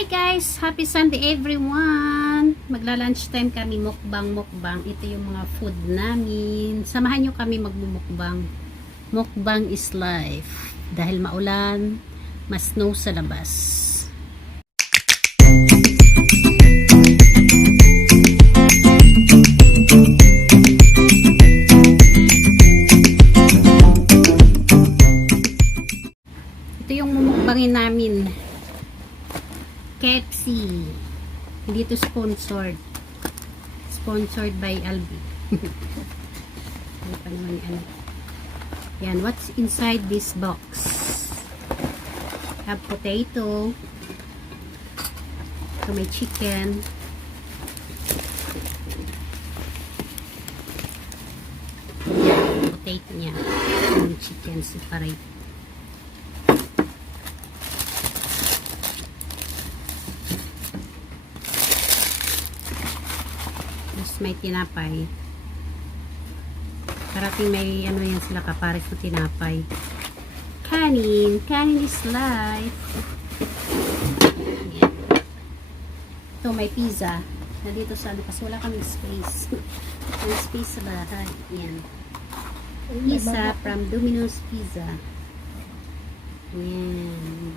Hi guys! Happy Sunday everyone! Magla-lunch time kami, mukbang. Ito yung mga food namin. Samahan nyo kami magmumukbang. Mukbang is life. Dahil maulan, mas snow sa labas. Ito yung mumukbangin namin. KFC. Hindi ito sponsored. Sponsored by Albi. Ano pa naman yan? Yan. What's inside this box? Have potato. So may chicken. Potato niya. Yung chicken separate. May tinapay. Parating may ano yan sila kapares na tinapay. Kanin is life. Yan. Ito may pizza. Nandito sa ano kasi wala kaming space. May space sa bahay. Yan. Pizza from Domino's Pizza. Yan.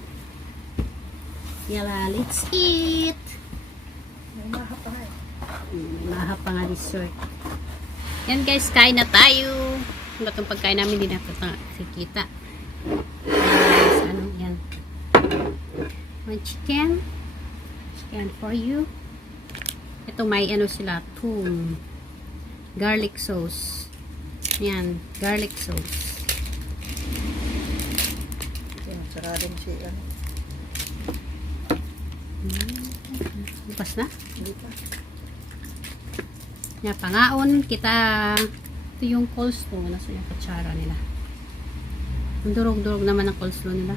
Yala, let's eat! May mahapay. Mahap pa nga dessert. Yan guys, kain na tayo. Itong pagkain namin din nakikita. Ano yan? One chicken. Chicken for you. Ito may ano sila, tune. Garlic sauce. Yan, garlic sauce. Saradong siya. Bukas na? Hindi pa. Yan, pangaon kita. Ito yung coleslaw. Nasa yung kutsara nila. Ang durog-durog naman ang coleslaw nila.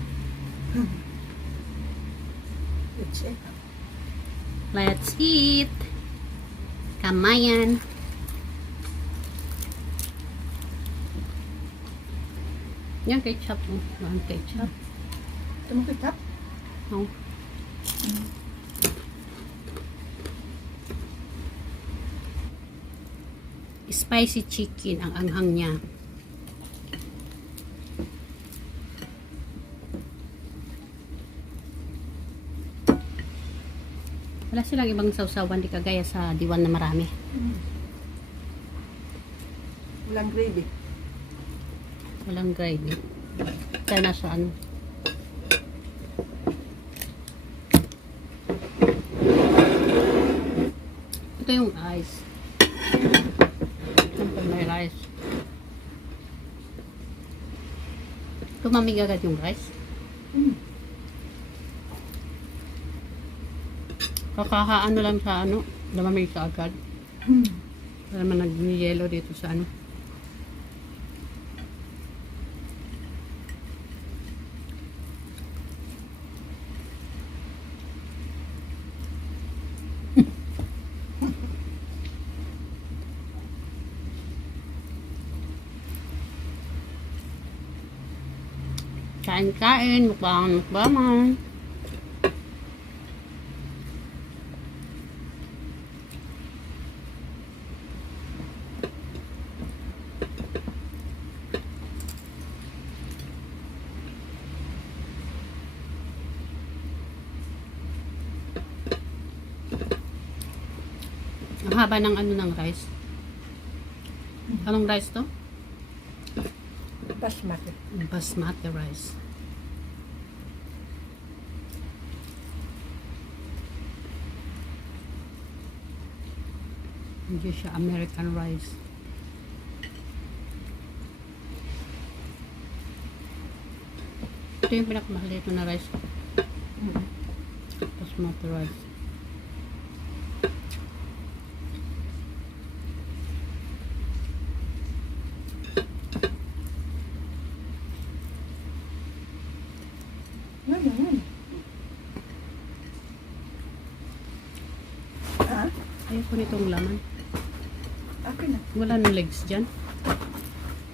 Let's eat. Let's eat. Kamayan. Yan, ketchup. Yan, ketchup. Ito mo ketchup? Oh. Spicy chicken ang anghang niya. Wala silang ibang sausawan di kagaya sa diwan na marami. Walang gravy. Walang gravy. Kaya nasa ano. Ito yung ice. May rice. Tumamig agad yung rice. Kakahaano lang sa ano, lamamig sa agad. Para naman nag-yellow dito sa ano. Kain-kain, mukbang-mukbangan. Ang haba ng ano ng rice. Anong rice to? Basmati. Basmati rice. Hindi siya American rice. Ito yung pinakamahal dito na rice. Basmati rice. Ayoko nitong laman. Akin na. Wala nang legs dyan.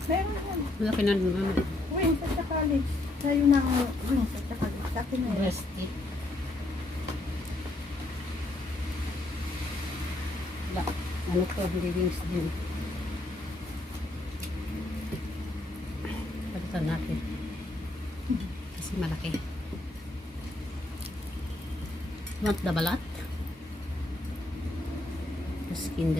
Meron naman. Malaki na ano. Wings at saka legs. Sa'yo na ang wings at saka legs. Akin na yun. Breast it. Ano to, hindi wings din. Palitan natin. Kasi malaki. Want the balat? The skin.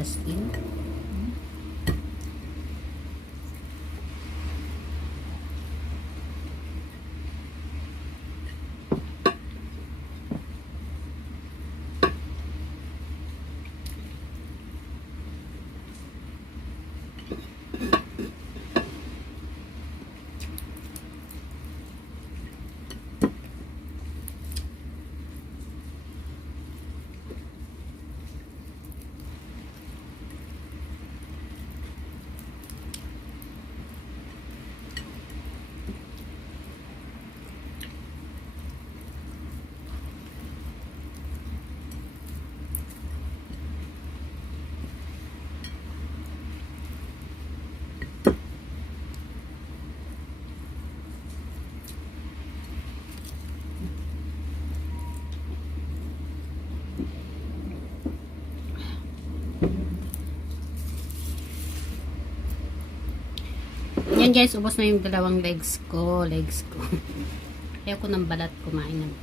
Yan guys, ubos na yung dalawang legs ko. Ayaw ko ng balat kumain ng.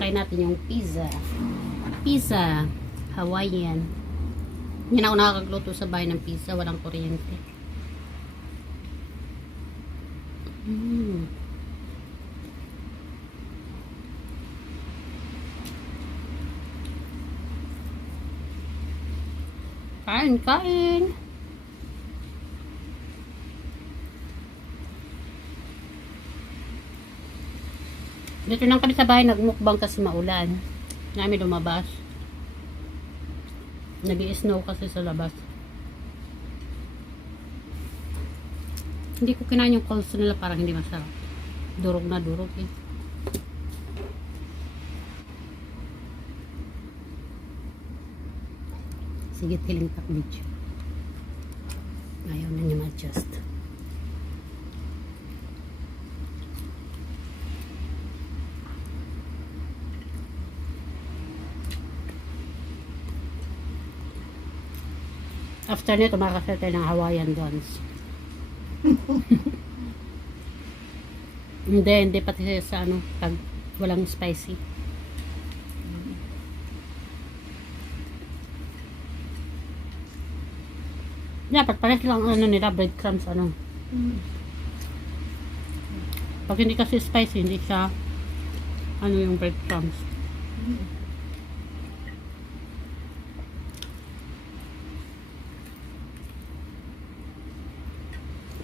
Kain natin yung pizza Hawaiian. Yan ako nakakagluto sa bahay ng pizza, walang kuryente. Kain. Dito lang kami sa bahay nagmukbang kasi maulan. Namin lumabas. Nag-i-snow kasi sa labas. Hindi ko kinain yung coleslaw nila, parang hindi masarap. Durog na durog eh. Sige, tiling tak video. Ayaw na niya ma-adjust. After nito, makakasal tayo ng Hawaiian dance. Hindi pati sa ano, pag walang spicy. Dapat pares lang ano nila, breadcrumbs ano. Pag hindi kasi spicy, hindi siya ano yung breadcrumbs.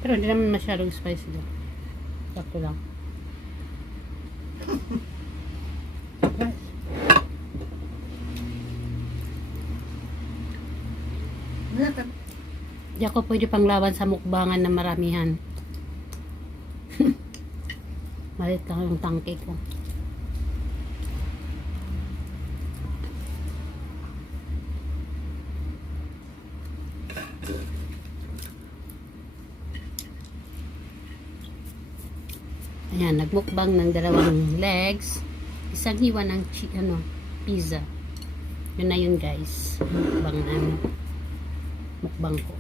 Pero hindi naman masyadong spicy daw. Sakto lang. Di ako pwede panglaban sa mukbangan na maramihan. Malit lang yung tangke ko. Ayan, nagmukbang ng dalawang legs. Isang hiwa ng pizza. Yun na yun guys. Mukbang namin. Mukbang ko.